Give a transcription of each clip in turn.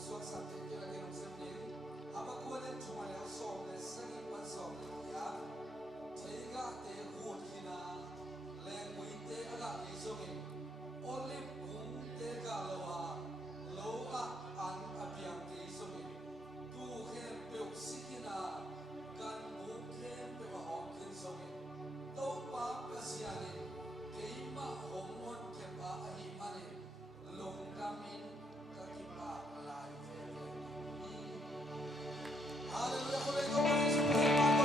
suat sate kira kira semni apa kuanen cuma leo som le seni pan som le ya tega te hut hina le mui te aga ni zomi olive kung te ga loa an abiang te zomi tu khem peuk sikina kan bu khem pe wa hom kin zomi to pa kasiani keima homon kepa ahi mane long kamin kakipa lai fe hallelujah ko leto pa Yesus sa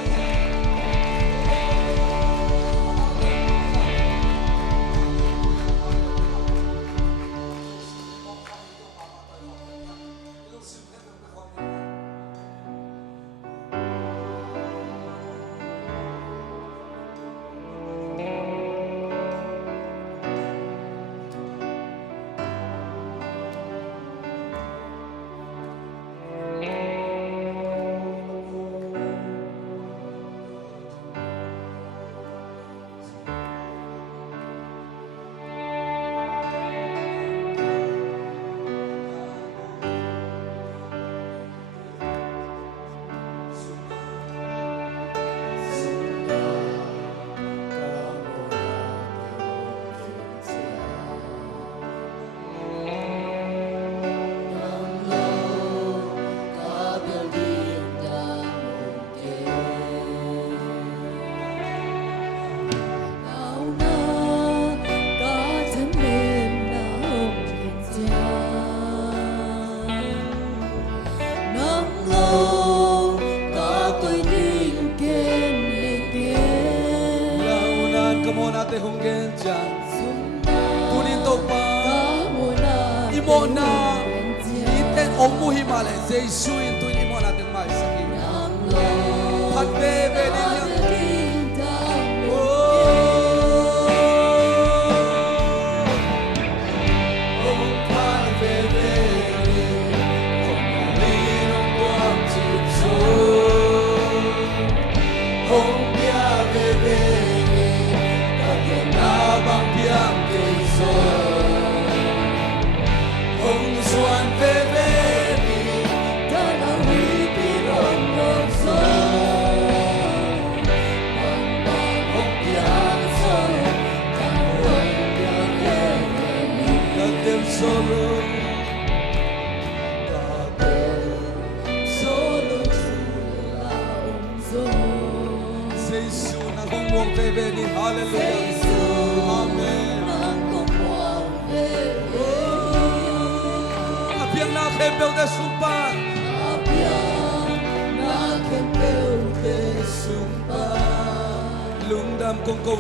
pangko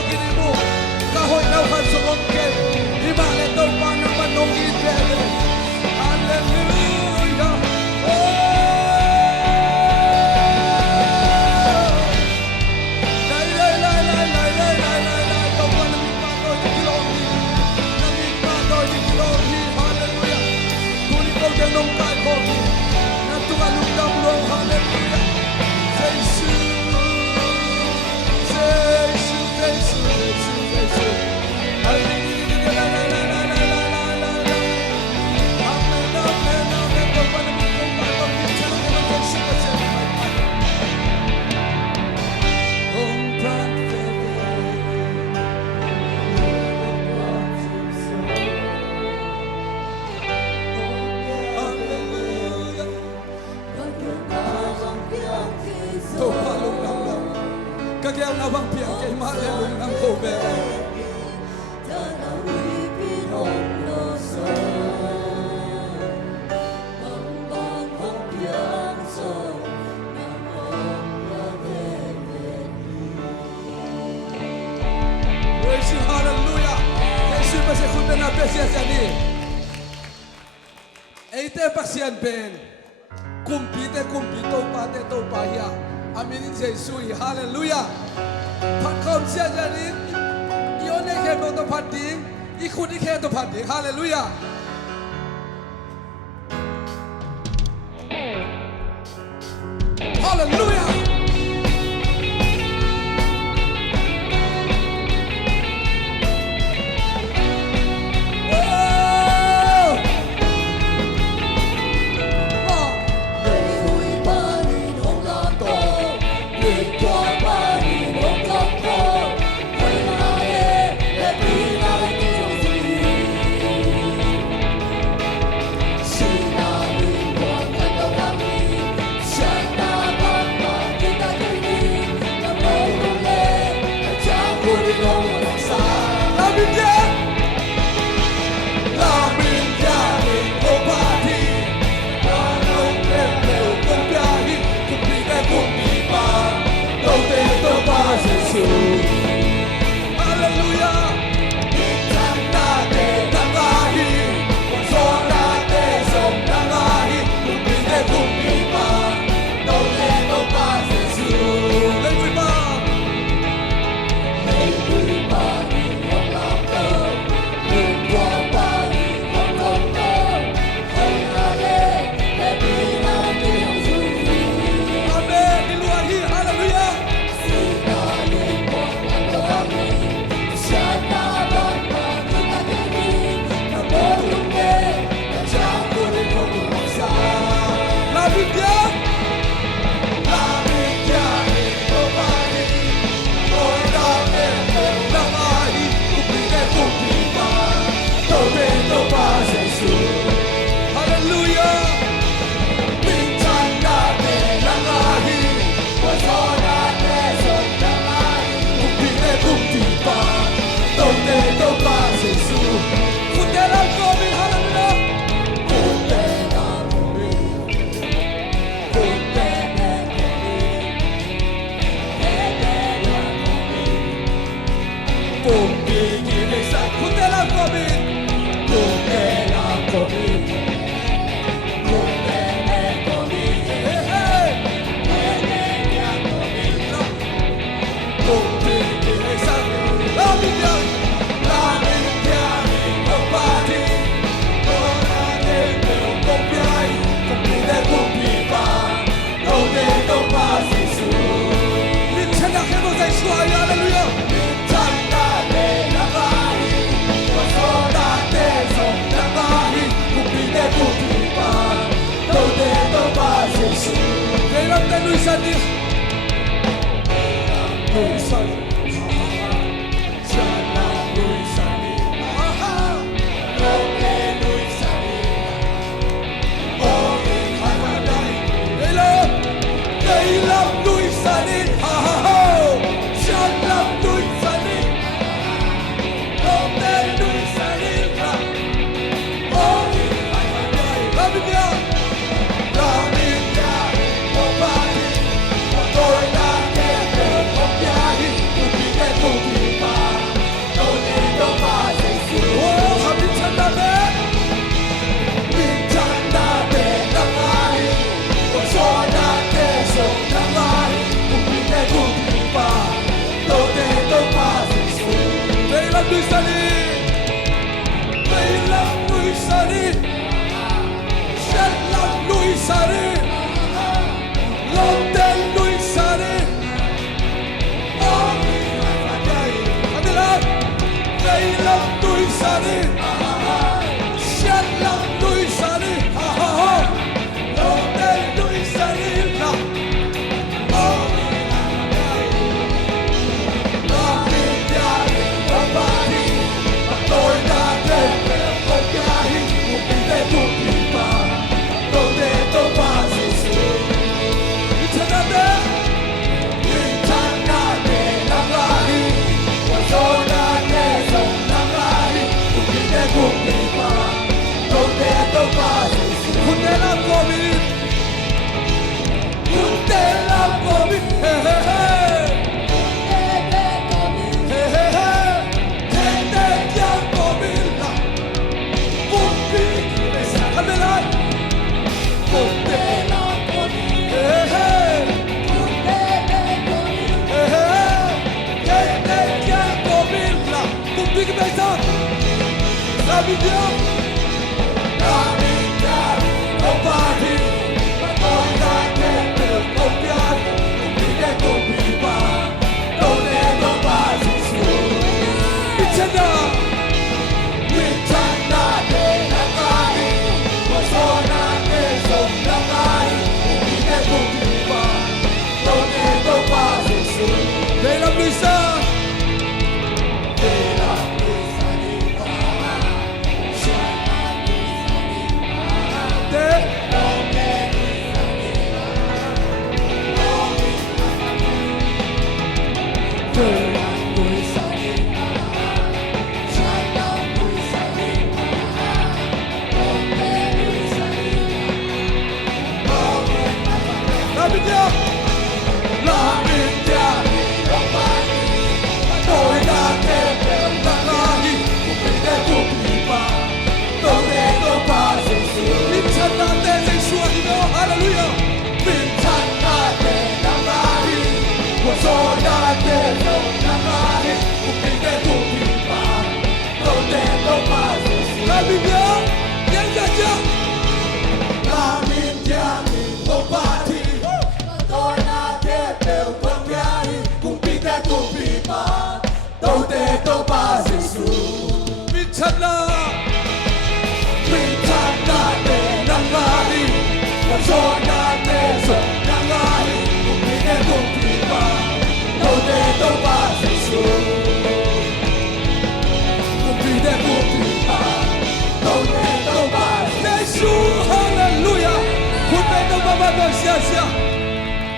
to kinimu kahoy na kan sumongke himale to panang manong itele hallelujah nông cạn khổ nam tung anh lung đông lô hallelujah Giêsu Giêsu Giêsu Giêsu Giêsu hallelujah amen amen amen tôi vẫn là một công bạn con tin chắc là con sẽ có sẽ may mắn ông ban về các em nào bằng biển cái má lên lùng năng khổ về Praise you, hallelujah. Yesu masih kuda na pesia jadi. Eite pasien ben. Kumpite kumpito pate to pahia. Amin Yesu, hallelujah. Pat kom sia jadi. Ione ke to pating, ikut ke to pating. Hallelujah. Hallelujah.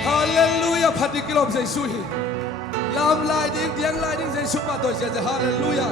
哈利路亚，帕迪基罗在苏里，蓝来的点来的在苏巴多现在哈利路亚。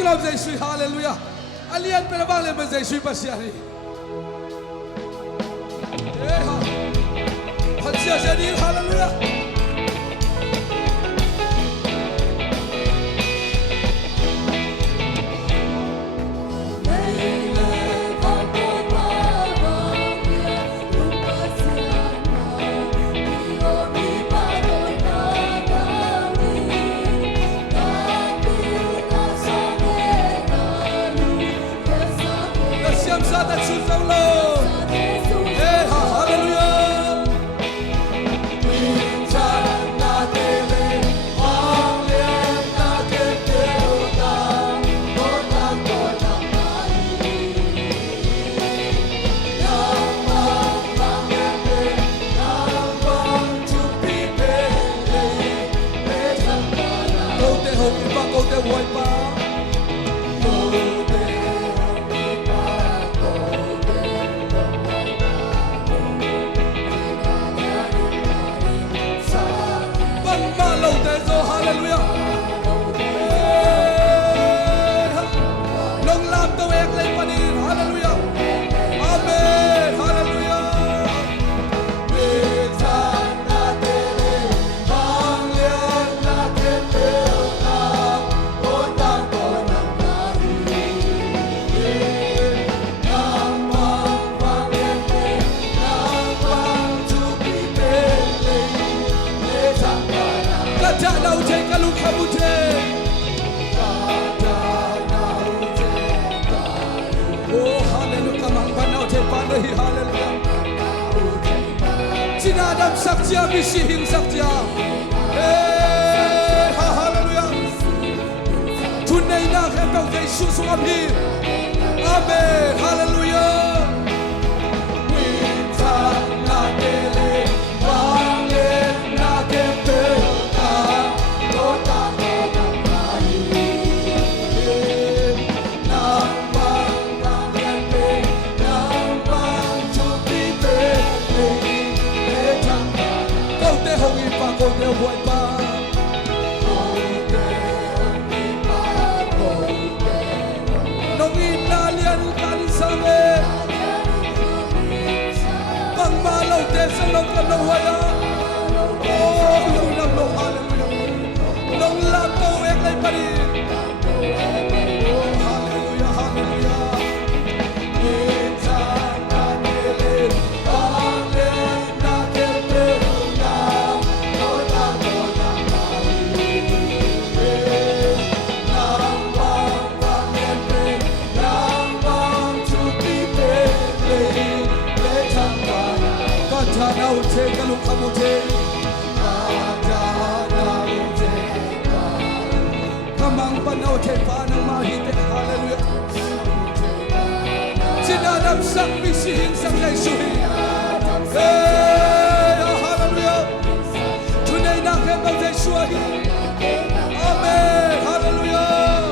kilom zai shui hallelujah alian pe bang le zai shui pasiari eh ha hacia jadi hallelujah Sata chuzaulo eh hallelujah na tele na kete ota kota kota nama pangete nama chupi pele kote hoki pa kote wai pa hallelujah long lam to ek lai panin hallelujah amen hallelujah na tele bang lian na kete na kota kota nama pangete nama chupi pele Kata naute kalu kabute Oh hallelujah kamang panaute panahi hallelujah Sinadam sakya bisihing sakya Eh hallelujah Tunay na kembang kay susu abhi Amen hallelujah Winta na tele Bangle na kempe Kote huwag pa Nung inalian kanisame Pang malaw desa ng kalawaya Oh, nung namlaw hallelujah Nung lakaw eklay pa rin Oh, hallelujah, hallelujah Minsan natin Pangin natin Naute kalu kabute naute kamang panaute panang mahite hallelujah sinadam sang bisihing sang Yesuhi hallelujah tunay na kembang Yesuhi amen hallelujah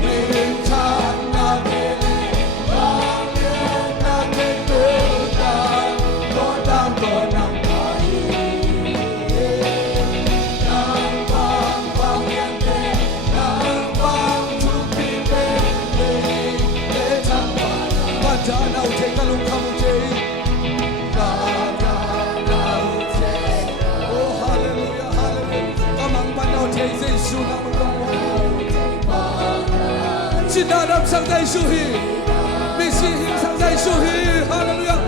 minsan natin Sinadam sang Yesuhi bisihing sang Yesuhi hallelujah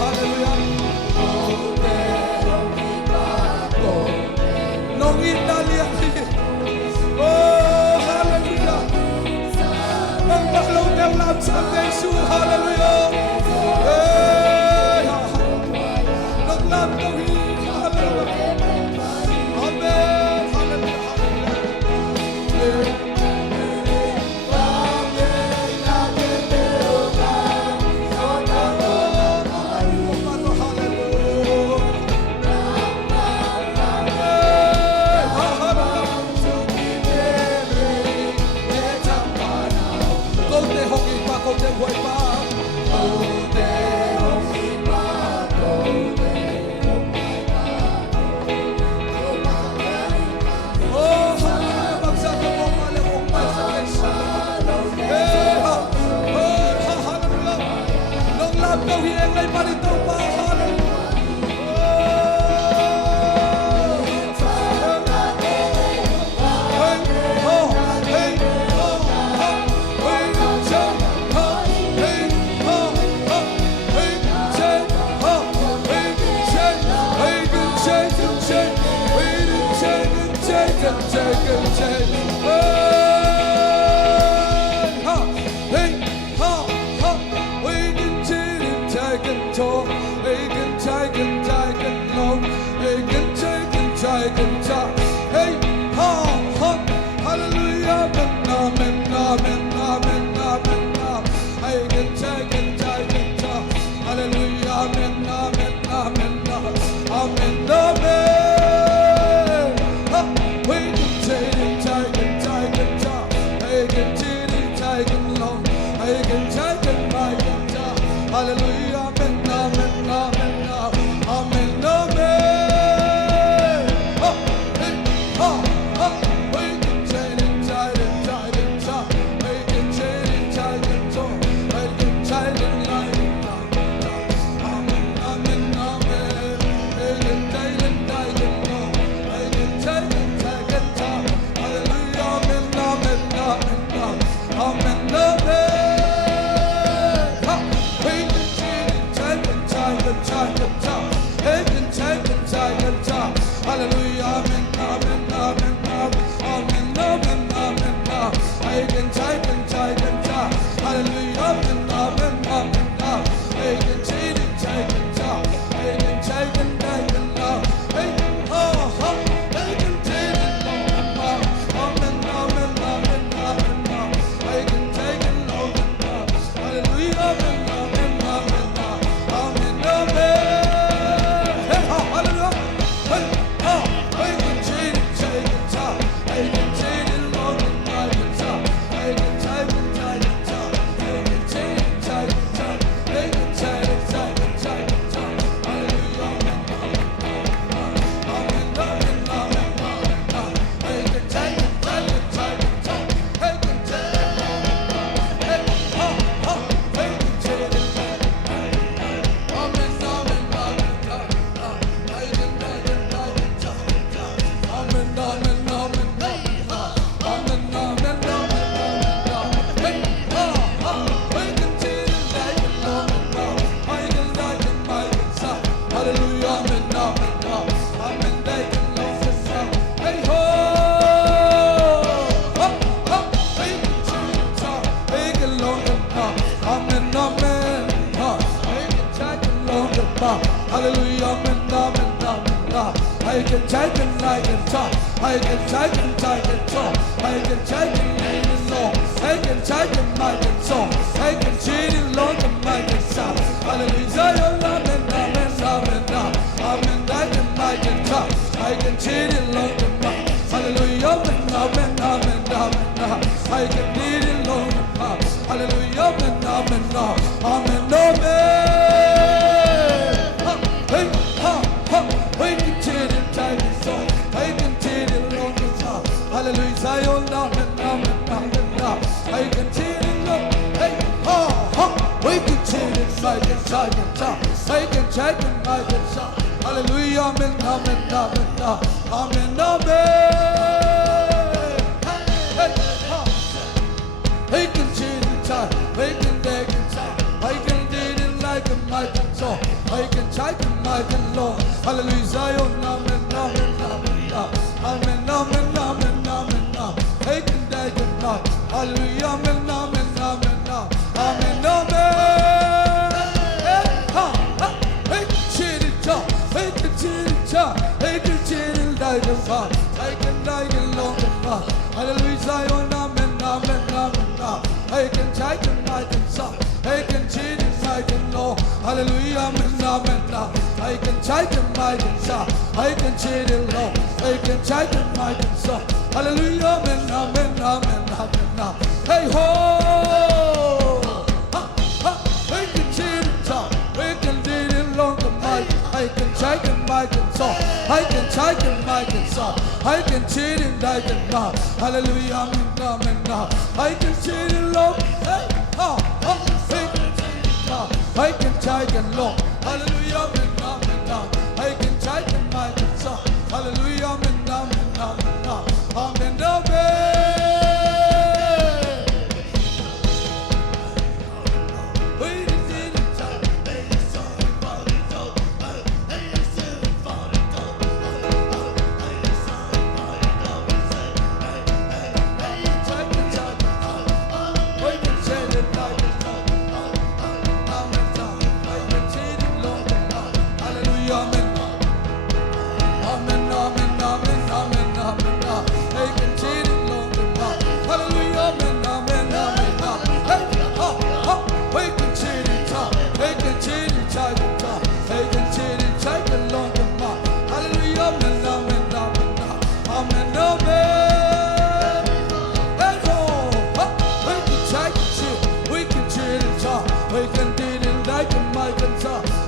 hallelujah Nong Italia Oh hallelujah Nong baklo daw lam sang Yesu hallelujah Nong lam daw hallelujah Amen hallelujah 会吧。Kau hilang lagi pada tempat Hallelujah, amen, amen, amen. I can take it, I can talk. I can take it, I can talk. I can take it, I can talk. I can take it, I can talk. I can cheat it, Lord, and I can stop. Hallelujah, amen, amen, amen, amen. I can talk. I can cheat it, Lord, and I. Hallelujah, amen, amen, amen, amen. I can cheat it, Lord, and I. Hallelujah, amen, amen, amen, amen. Hallelujah, Zion, amen, amen, amen. I can tell it, Lord. Hey, ha, ha. We can tell it, I can tell it, I can check it, I can shout. Hallelujah, amen, amen, amen, amen, amen. Hey, ha. I can tell it, I can take it, I can do it like a mighty song. I can check it, I can Lord. Hallelujah, Zion, amen, amen, amen, amen, amen, amen. Hallelujah, amen, amen, amen, amen, amen. Ha, ha, I can cheer it up, I can cheer it up, I can cheer it like a fire, I can die along the path. Hallelujah, Zion, amen, amen, amen. I can take it, I can song, I can cheer it, I can know. Hallelujah, amen, amen. I can take it, I can song, I can cheer it low, I can take it, I can song. Hallelujah, amen, amen, amen, amen. Hey ho, like a song. I can take him like a song. I can cheat him like a now. Hallelujah, amen. I can cheat him long. Hey, I can take him long. Hallelujah, amen. I can take him like a song. Hallelujah, amen.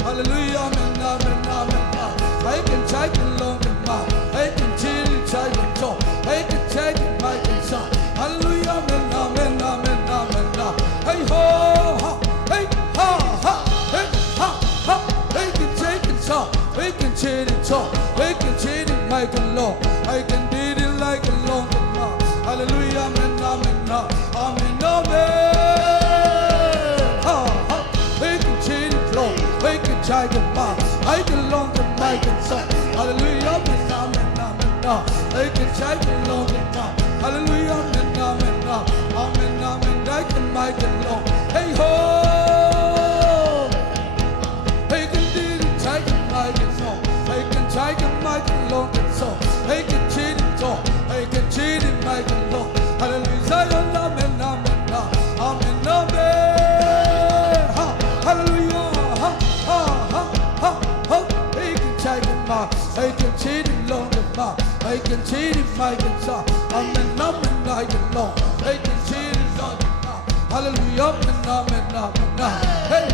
Hallelujah, amen. I can take it long and long. I can cheat it, take it so. I can take it, my concern. Hallelujah, amen. Hey ho, hey ha, hey ha. I can take it so. I can cheat it so. I can cheat it, my concern. I can do it like a long and long. Hallelujah, amen. I can buy, I can long to my concern. Hallelujah, amen. I can take it long and long. Hallelujah, amen. I can make it long. Hey ho, I can do it, take it, make it long. I can take it, make it long and so. I can cheat it so. I can cheat it, make it long. Hallelujah, amen. I can cheat it long and long. I can cheat it, my concern. Amen, I can long. I can cheat it long and long. Hallelujah, amen. Hey,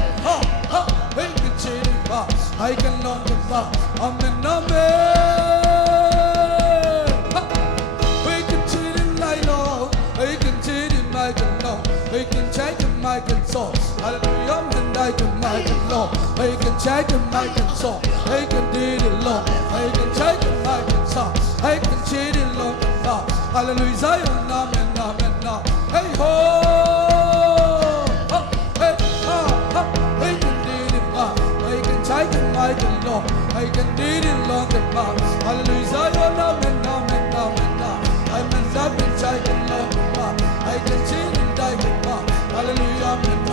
I can cheat it, I can long and long. Amen. I can cheat it like long. I can cheat it, my concern. I can check it, my concern. Hallelujah, amen. I can make it long. I can check it, my concern. I can do it long. I can take it, I can song. I can cheat it long and long. Hallelujah, amen. Hey ho, hey I can do it long. I can take it, I can long. I can do it long and long. Hallelujah, amen. I can take it long and long. I can cheat it, I can long. Hallelujah, amen.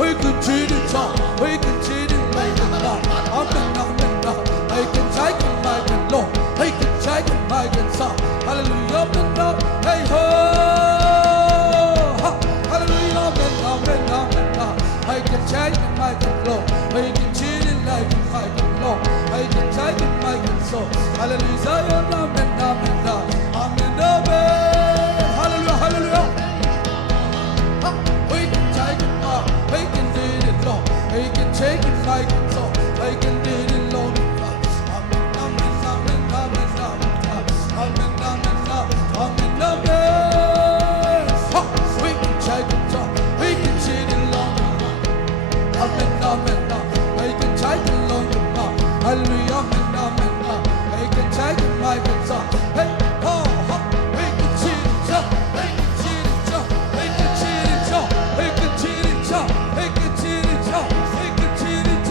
We can cheat it all. We can cheat it like a law. Amen. I can take it like a law. I can take it like a song. Hallelujah, amen. Hey ho, hallelujah, amen. I can take it like a law. I can cheat it like a law. I can take it like a song. Hallelujah, amen. Hallelujah. I can take it like it's all. I can do it long and long. We can take it all. We can cheat it long and long. I can take it long and long. Hallelujah, amen. I can take it like it's all. Hey, we can cheat it all. We can cheat it all. We can cheat it all. We can cheat it all. We can cheat it all.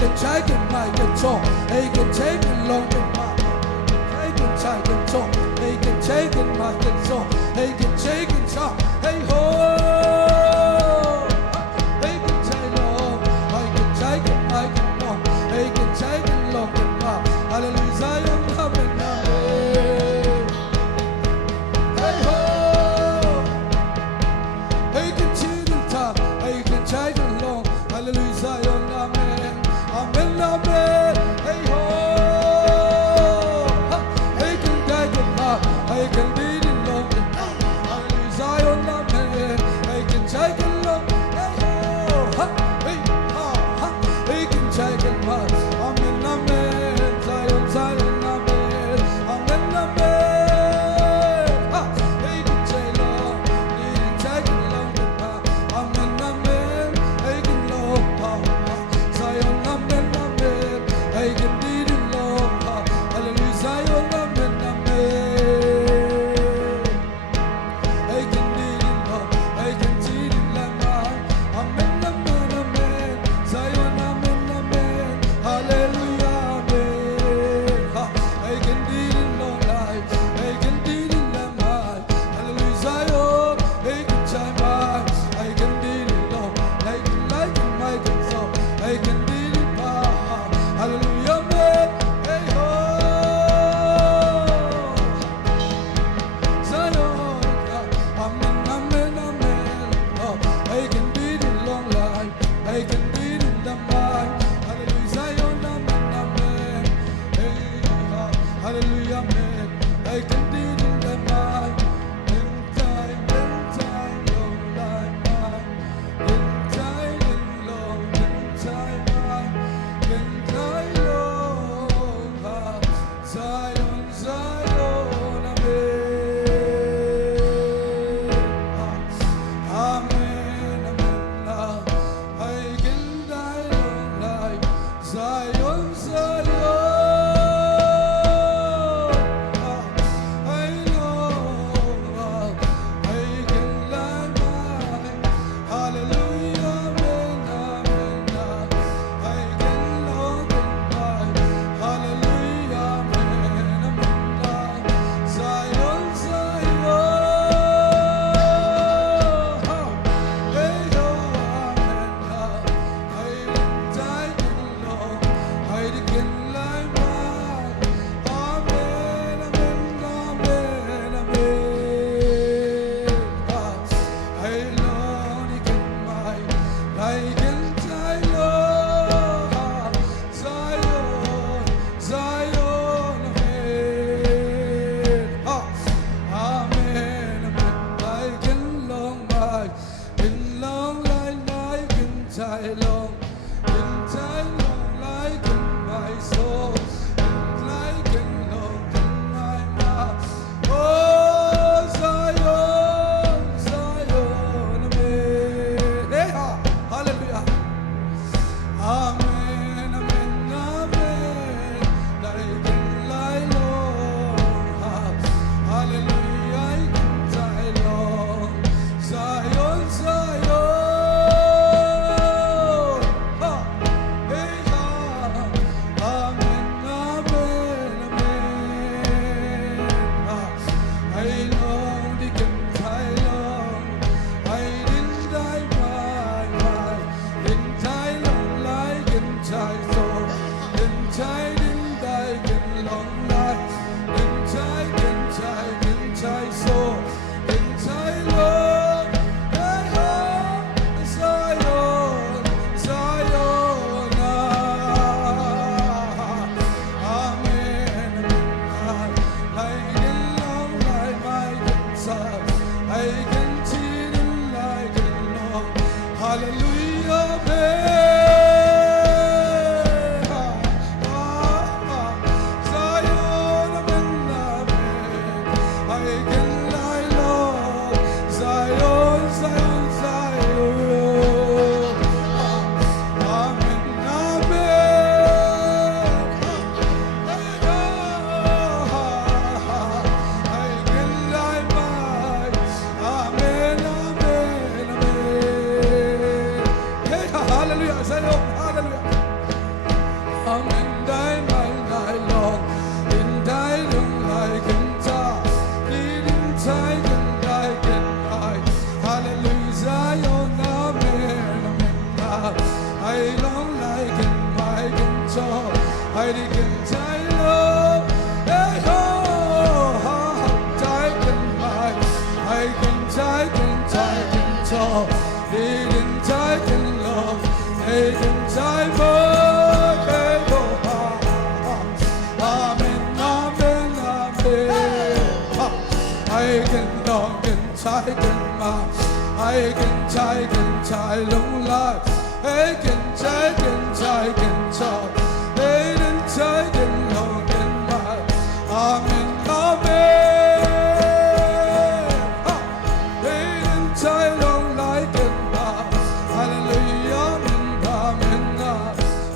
can check and make it so. He can take and long and mark. He can check and so. He can take and make it so. He can take and so. Hey ho. He can take long. He can take and make it long. He can take and long and mark. Hallelujah. Zion, amen, amen. Hey ho. He can change the time. He can change the long. Hallelujah. Zion, amen. Amen, amen. Hey ho. He can take the time. He can lead it long. Hallelujah. Zion, amen. He can take it long. Hey ho. He can take it long. Amen, amen. Zion, Zion, amen. Amen, amen. He can take long. He can take it long. Amen, amen. He can long. Zion, amen, amen. He can lead it long. Hallelujah. Zion, amen, amen. He can lead it long. He can lead it long. Amen, amen, amen. Zion, amen, amen. Hallelujah, amen. He can lead it long life. He can lead it long life. Hallelujah, Zion. He can shine by. He can lead it long. He can like it, make it so. He can lead it by. Hallelujah, amen. Hey ho. Zion, amen, amen, amen. He can lead it long life. He can lead it long life. Hallelujah, Zion, amen, amen. Hey, hallelujah, amen. He can lead it long life. In time, long life. In time, long, in time, long. Zion, Zion, amen. Amen, amen. I can die long life. Zion, Zion. I know I can lie by. Hallelujah, amen, amen. I can long by. Hallelujah, amen, amen. Zion, Zion. Hey, oh, amen. I can die long. I can lie by. Amen, amen, amen, amen. I long I can my, I can die long. Zion, Zion, amen. Amen, amen. I can long by, in long line I can die long. In time long like in my soul. In like in long in my mouth. Oh, Zion, Zion, amen. Hey, hallelujah. Amen, amen, amen. That I can lie long. Hallelujah, I can die long. Zion, Zion. Hey, amen, amen, amen. I long I can die long. I didn't die by. Didn't die long like in die so. Didn't die in long life. Didn't die so. Didn't die long. Hey ho, Zion, Zion. Amen, amen. I can long like my inside. I can see it like it long. Hallelujah, amen. Zion, amen, amen. I can lie long. Zion, Zion, Zion. Amen, amen. I can lie by. Amen, amen, amen. Hey, hallelujah, Zion, hallelujah. Amen, thy my thy Lord, in thy long like in thy, in thy can like in thy, hallelujah, Zion, amen, amen, I long like in my can joy, I can thy Lord, hey ho, thy can my, I can thy can joy, in thy can love, I can thy boy, hey ho, amen, amen, amen, I can long can thy can my, I can thy long life, I can thy can joy, I can thy can long can my, amen, amen, I can thy long life can my, hallelujah, amen,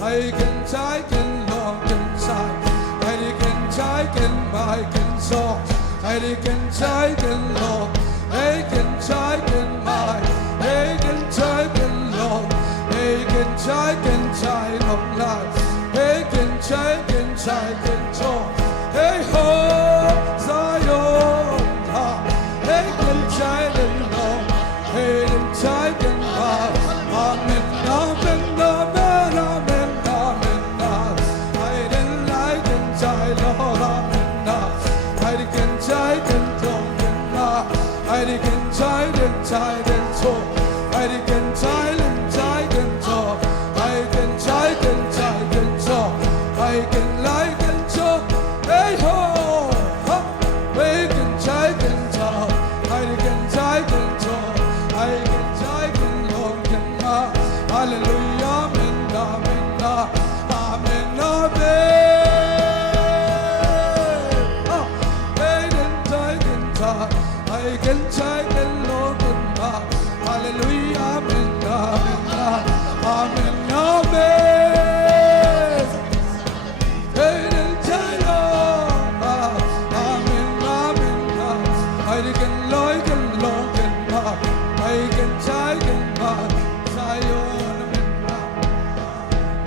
I can thy can long can thy, I can thy can my can so, I can thy can long, I can thy can my, I can thy can long, I can thy long life, I can thy so, hey ho, Zion, I can thy long, I can thy can my, amen, amen, amen, amen, amen, I didn't like and thy Lord, amen, I can thy can long, I can thy can so, I can thy can talk, I can thy can so, I can like and so, hey ho, I can thy can talk, I can thy can talk, I can thy can long can hallelujah, amen, amen, amen, amen, I can thy can long can hallelujah, amen, amen, amen, amen, I can thy long, amen, amen, I can like and long can I can thy can Zion,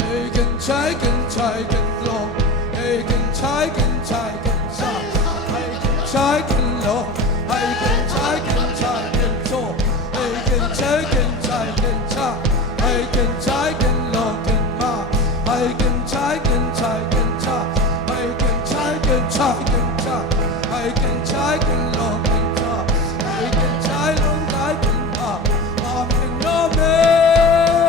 I can thy can long, I can thy can I can thy can long, I can thy can so, I can thy can I can thy can long can I can thy can I can thy can I can thy can long can I can thy long I can amen, amen,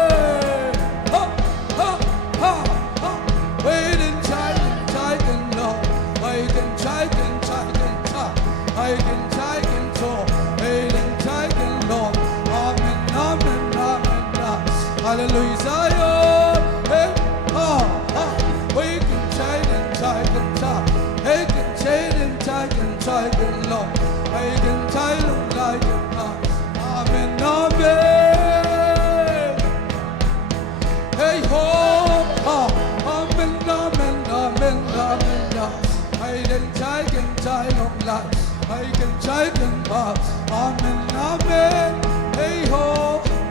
wait in thy can long, I can thy can I can thy can talk, wait in thy can long, amen, amen, amen, hallelujah, Zion, hey, we can change and thy can talk, hey, can change and thy can long, I can thy long like it, amen, amen, hey ho, amen, amen, amen, amen, I can thy long life, I can thy can amen, amen, hey ho,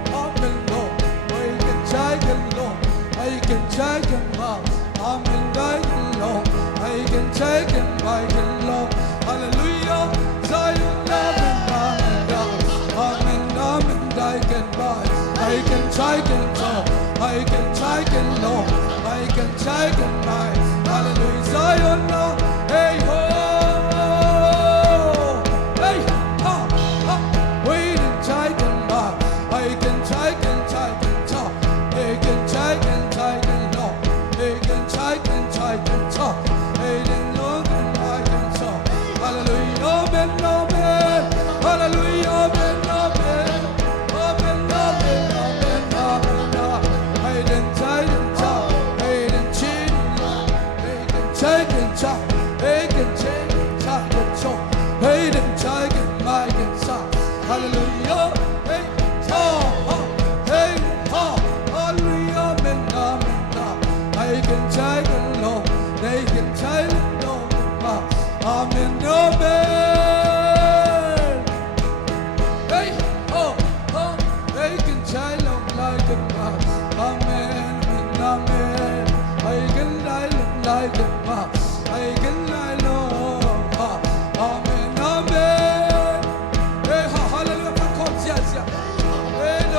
amen, Lord, I can thy can Lord, I can thy can amen, thy can Lord, I can thy can Lord, hallelujah, Zion, amen, amen, amen, thy can I can thy can I can thy can Lord, I can thy can hallelujah, Zion, hey ho, hey wait in thy can I can thy can talk, I can thy can Lord, I can thy can talk, I can Lord and I can talk, hallelujah, amen, amen, hallelujah, amen, amen, amen, amen, amen, amen, I can thy can talk, I can cheat, I can thy can talk, I can กันมาให้กันไล่ลงอาเมนอาเมนเฮ้ฮาเลลูยาพันขอบเสียเสียเฮ้โล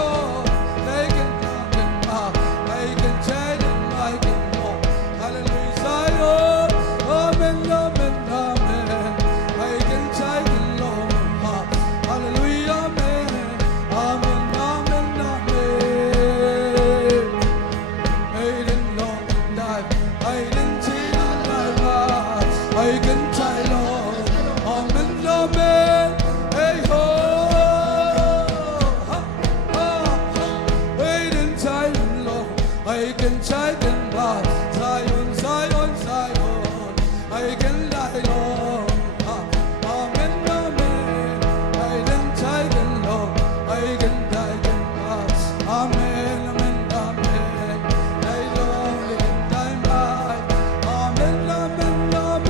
ให้กันมาให้กันใจกันมาให้กันลงฮาเลลูยาไซโออาเมนอาเมนอาเมนให้กันใจกันลงฮาเลลูยาอาเมนอาเมนอาเมนอาเมนให้กันลงได้ให้กันที่ได้มาให้กันใจลงอาเมนอาเมนเฮ้โฮให้กันใจลงให้กันใจกันมาไซออนไซออนไซออนให้กันได้ลงอาเมนอาเมนให้กันใจกันลงให้กันได้กันมาอาเมนอาเมนอาเมนได้ลงได้กันได้มาอาเมนอาเมนอาเม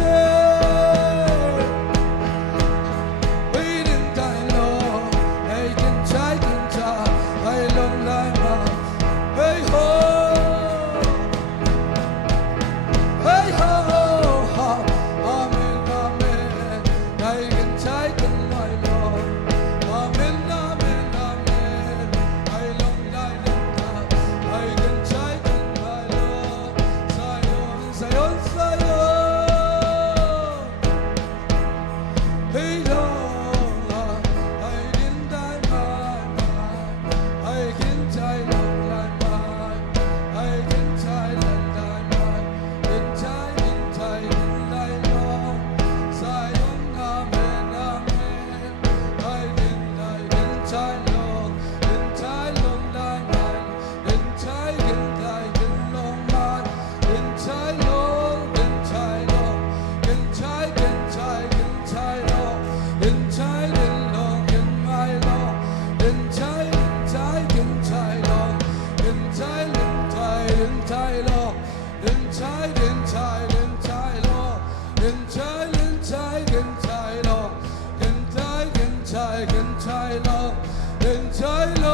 นให้กันได้ลงให้กันใจกันใจให้ลงได้มาเฮ้ยโฮเฮ้ยโฮอาเมนอาเมนให้กันใจกันได้ลงอาเมนอาเมนอาเมนให้ลงได้กันได้ให้กันใจกันได้ลงไซออนไซออนไซออนให้ลงให้กันได้มาให้กันใจลงได้มาให้กันใจลงได้มากันใจกันใจกันได้ลงไซออนอาเมนอาเมนให้กันได้กันใจลงกันใจลงได้มากันใจกันได้กันลงมากันใจลงกันใจลงกันใจกันใจกันใจลงกันใจกันลงกันไม่ลงกันใจกันใจกันใจลงกันใจกันใจกันใจลงกันใจกันใจกันใจลงกันใจกันใจกันใจลงกันใจกันใจกันใจลงกันใจล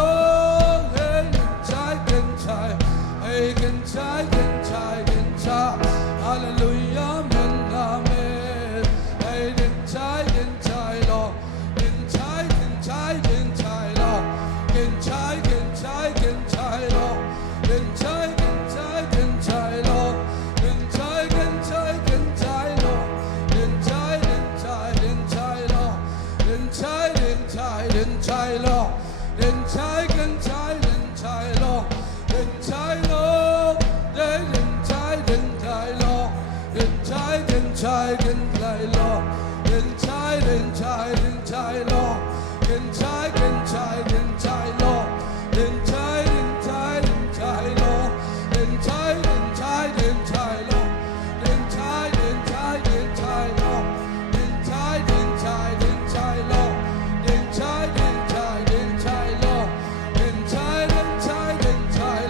งเฮ้ยกันใจกันใจเฮ้ยกันใจกันใจกันใจฮาเลลูยาเมนอาเมนเฮ้ยกันใจกันใจลงกันใจกันใจกันใจลงกันใจกันใจกันใจลงกันใจกันใจกันใจลงกันใจกันใจกันใจลงกันใจกันใจกันใจลงกันใจกันใจกันใจลงกันใจกันใจกันใจลงกันใจลงเดินกันใจกันใจลงกันใจกันใจกันใจลงกันใจกันใจกันใจลงกันใจกันใจกันใจลงกันใจกันใจกันใจลงกันใจกันใจกันใจลงกันใจกันใจกันใจลงกันใจกันใจกันใจลงกันใจกันใจกันใจลงกันใจกันใจกันใจลงกันใจกันใจกันใจลงกันใจกันใจกันใจ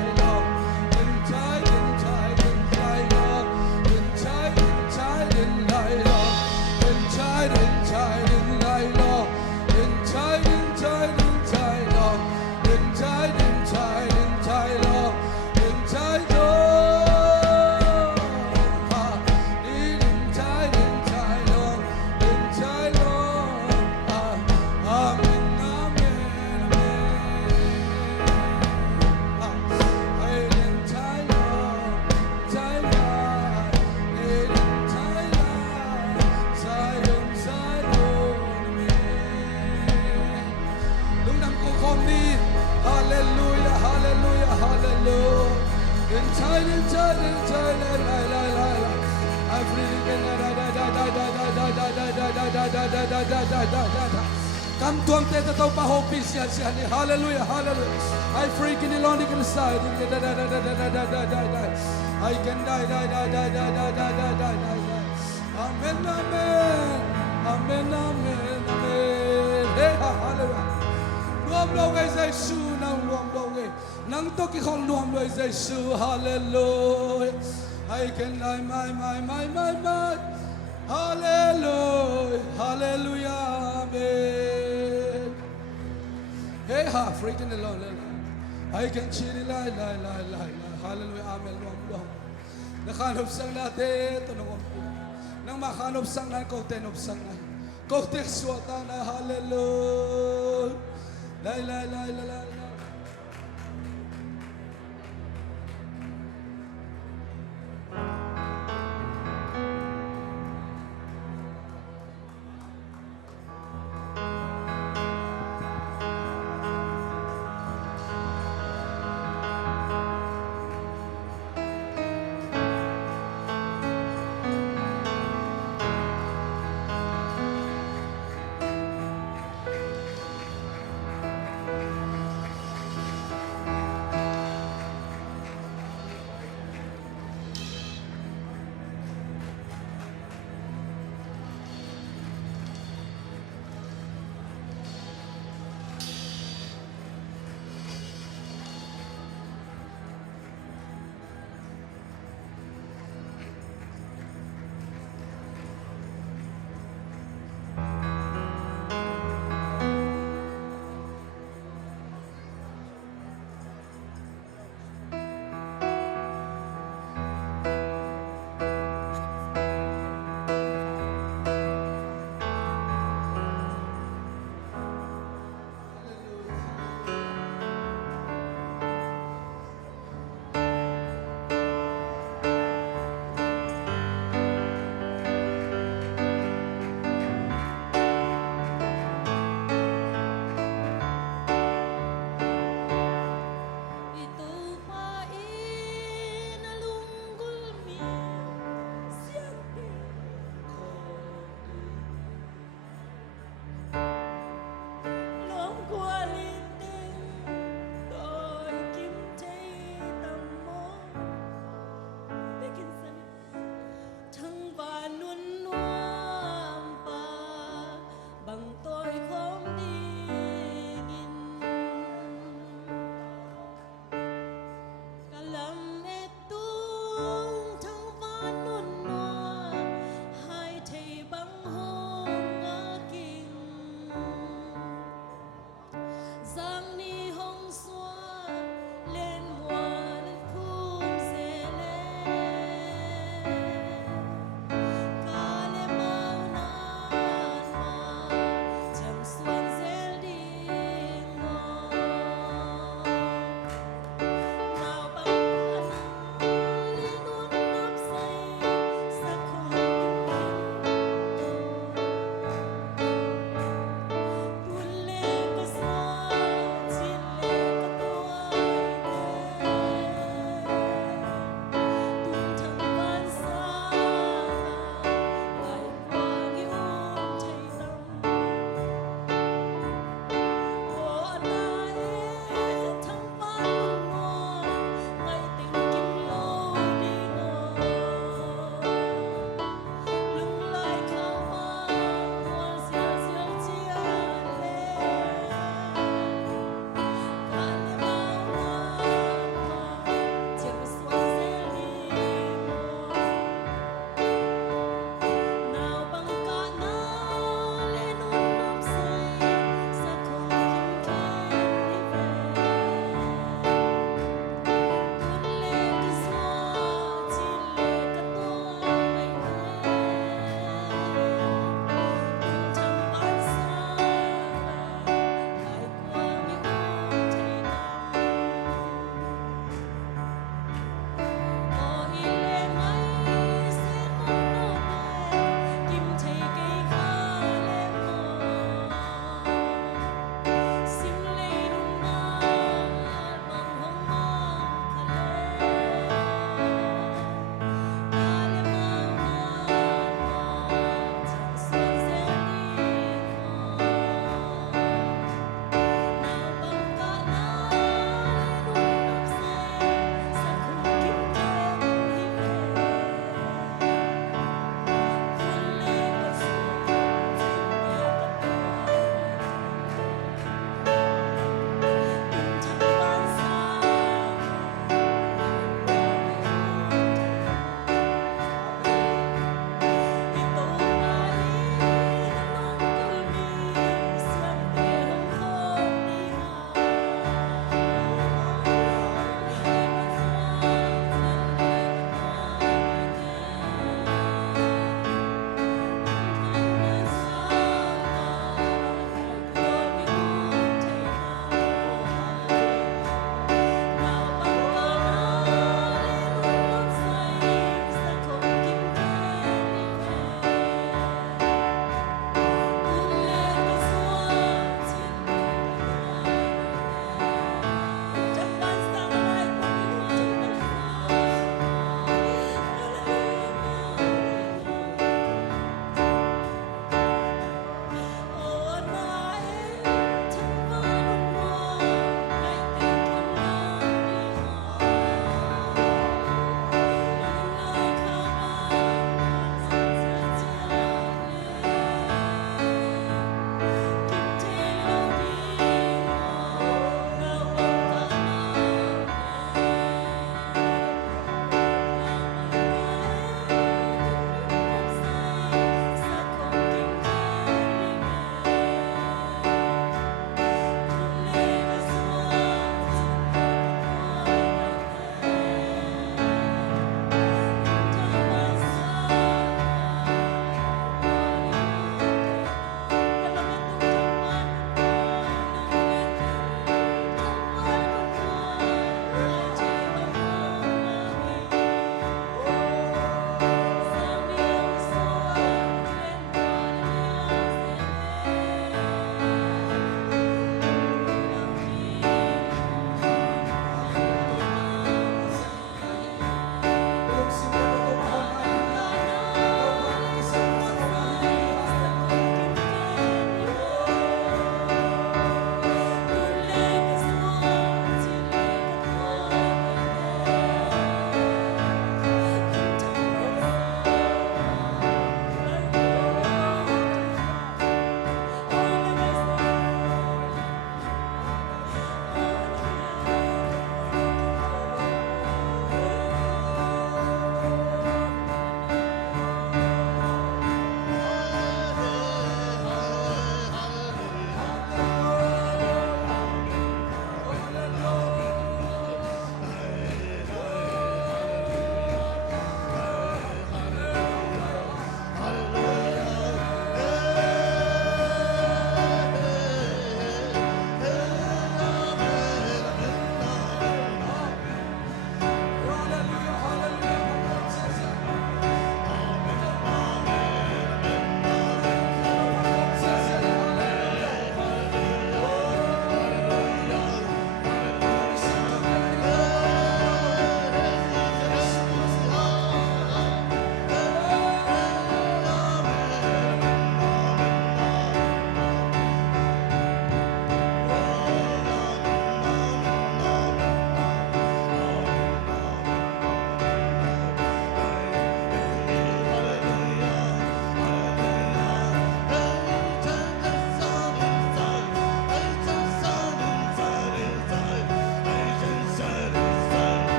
ลงกันใจกันใจกันใจลงกันใจกันใจกันใจลงกันใจกันใจกันใจลงกันใจกันใจกันใจลงกันใจลงนี่กันใจกันใจลงกันใจลงอาเมนอาเมนอาเมนให้กันใจลงใจลาให้กันใจลาไซออนไซออนอาเมนลุงนำกูคมนี้ฮาเลลูยาฮาเลลูยาฮาเลลูยากันใจกันใจกันใจลาลาลาลาลาไอ้ฟรีกันได้ได้ได้ได้ได้ได้ได้ได้ได้ได้ได้ได้ได้ได้ได้ได้ได้ได้คำทวงเตะตัวปะโฮปิเสียเสียนี่ฮาเลลูยาฮาเลลูยาไอ้ฟรีกันนี่ลองดีกันใส่ดีกันได้ได้ได้ได้ได้ได้ได้ได้ได้ไอ้กันได้ได้ได้ได้ได้ได้ได้ได้ได้ได้ได้อาเมนอาเมนอาเมนอาเมนอาเมนเฮ้ฮาเลลูยารวมลงให้เยซูนั่งรวมลงให้นั่งตกิของรวมลงให้เยซูฮาเลลูยาให้กันได้ไม่ฮาเลลูยาฮาเลลูยาอาเมนเฮ้ฮาฟรีกันนี่ลองเลย Ay kang chini lai lai lai lai lai. Hallelujah. Amen. Luang. Nakhanop sang natin ito nung umpi. Nang makhanop sang na kau tenop sang na. Kau tek suata na. Hallelujah. Lai lai lai lai lai.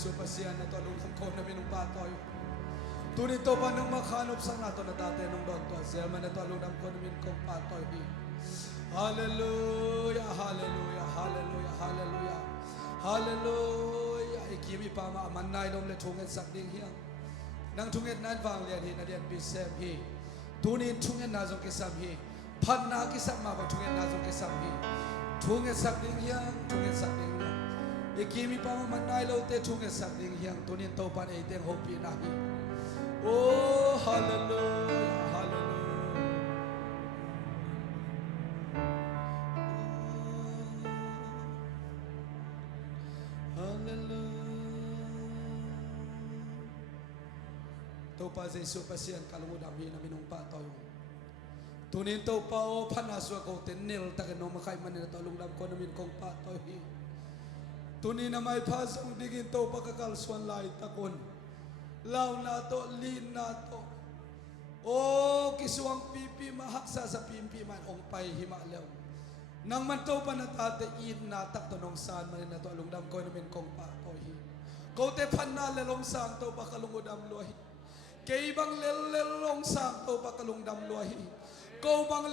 Supasian na to alung ko na minung patoy. Tunito pa nang makhanop sa nato na dati nung doon to. Selman na to alung ko na min kong patoy. Hallelujah, hallelujah, hallelujah, hallelujah. Hallelujah. Ikimi pa maamanay dong le tunget sakding hiyang. Nang tunget nan vang lian hi na dian bisem hi. Tunin tunget na zong kisam hi. Pan na kisam ma ba tunget na zong kisam hi. Tunget sakding hiyang, tunget sakding hiyang. Ikimi pa manay lo te tunge sakding hiyang tunin to pan ay teng hopi nahi. Oh, hallelujah, hallelujah. Oh, hallelujah. to pa Jesu pasien kalungudam hi na minong pa toy tunin to pa o panaswa ko tenil ta keno makai manin to lungdam ko namin kong pa toy hi tunin na may pasong digin to pa kakalswan lai takon law na to lin na to o kisuang pipi mahaksa sa pipi man ong pay himalaw nang manto pa natate in natak to nong saan manin na to lungdam ko namin kong pa toy hi ko te panna lelong sang to pa kalungudam luahi kay bang lelong sang to pa kalungdam luahi ko bang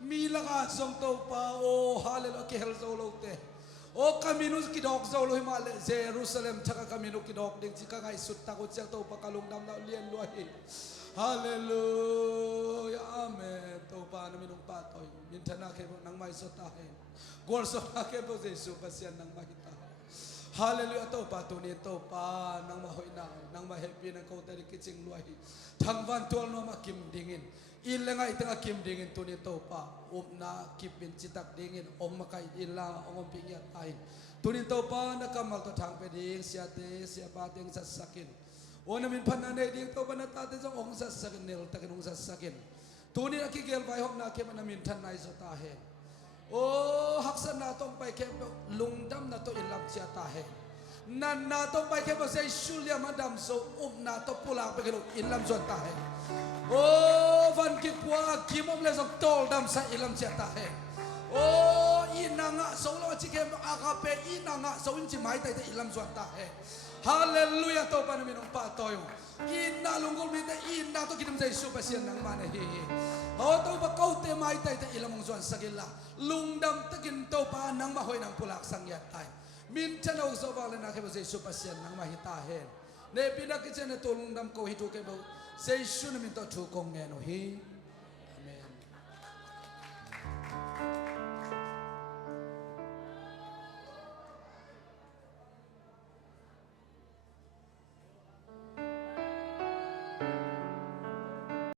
mila ka song to pa o hallelujah ki hel solo te o kaminus kidok solo himale Jerusalem tsaka kaminus kidok ding sika kay sutta ko siya to pa kalungdam na lian luahi hallelujah amen to pa namin ng patoy minta na kayo nang may sotahin gorso na kayo Jesu pasyan nang mahita hallelujah to pa tunit to pa nang mahoy na nang mahappy ng kautari kitsing luahi tangvan tual no makim dingin ilang ay tanga kim dingin tunit to pa na kipin citak dingin ong makay ilang ong pingyat ay tunit to pa nakamal to tang peding siate siapating sasakin o namin pananay ding to pa natate sa ong sasakin nil takin ong sasakin tunit akigel bay hok na kim namin tanay sa tahe o haksan na tong bay kem lungdam na to ilam siya tahe nan na tong bay kem sa Julia madam so na to pula pa kilo ilam sa tahe oh van kipwa kimom le sok tol dam sa ilam siya tahe oh inanga so lo chikem akape inanga so inchi mai tai te ilam sa tahe hallelujah to pa namin ang patoy ina lunggol mi te ina to kidim sa Jesu pasyan nang manahi oh to ba kaute mai tai te ilam ang suan sagila lungdam takin to pa nang mahoy nang pulak sang yatay minta na uso ba na kay Jesu pasyan nang mahitahen ne pinakitsa na tulungdam ko hitu kay say Jesu namin to chukong ngeno hi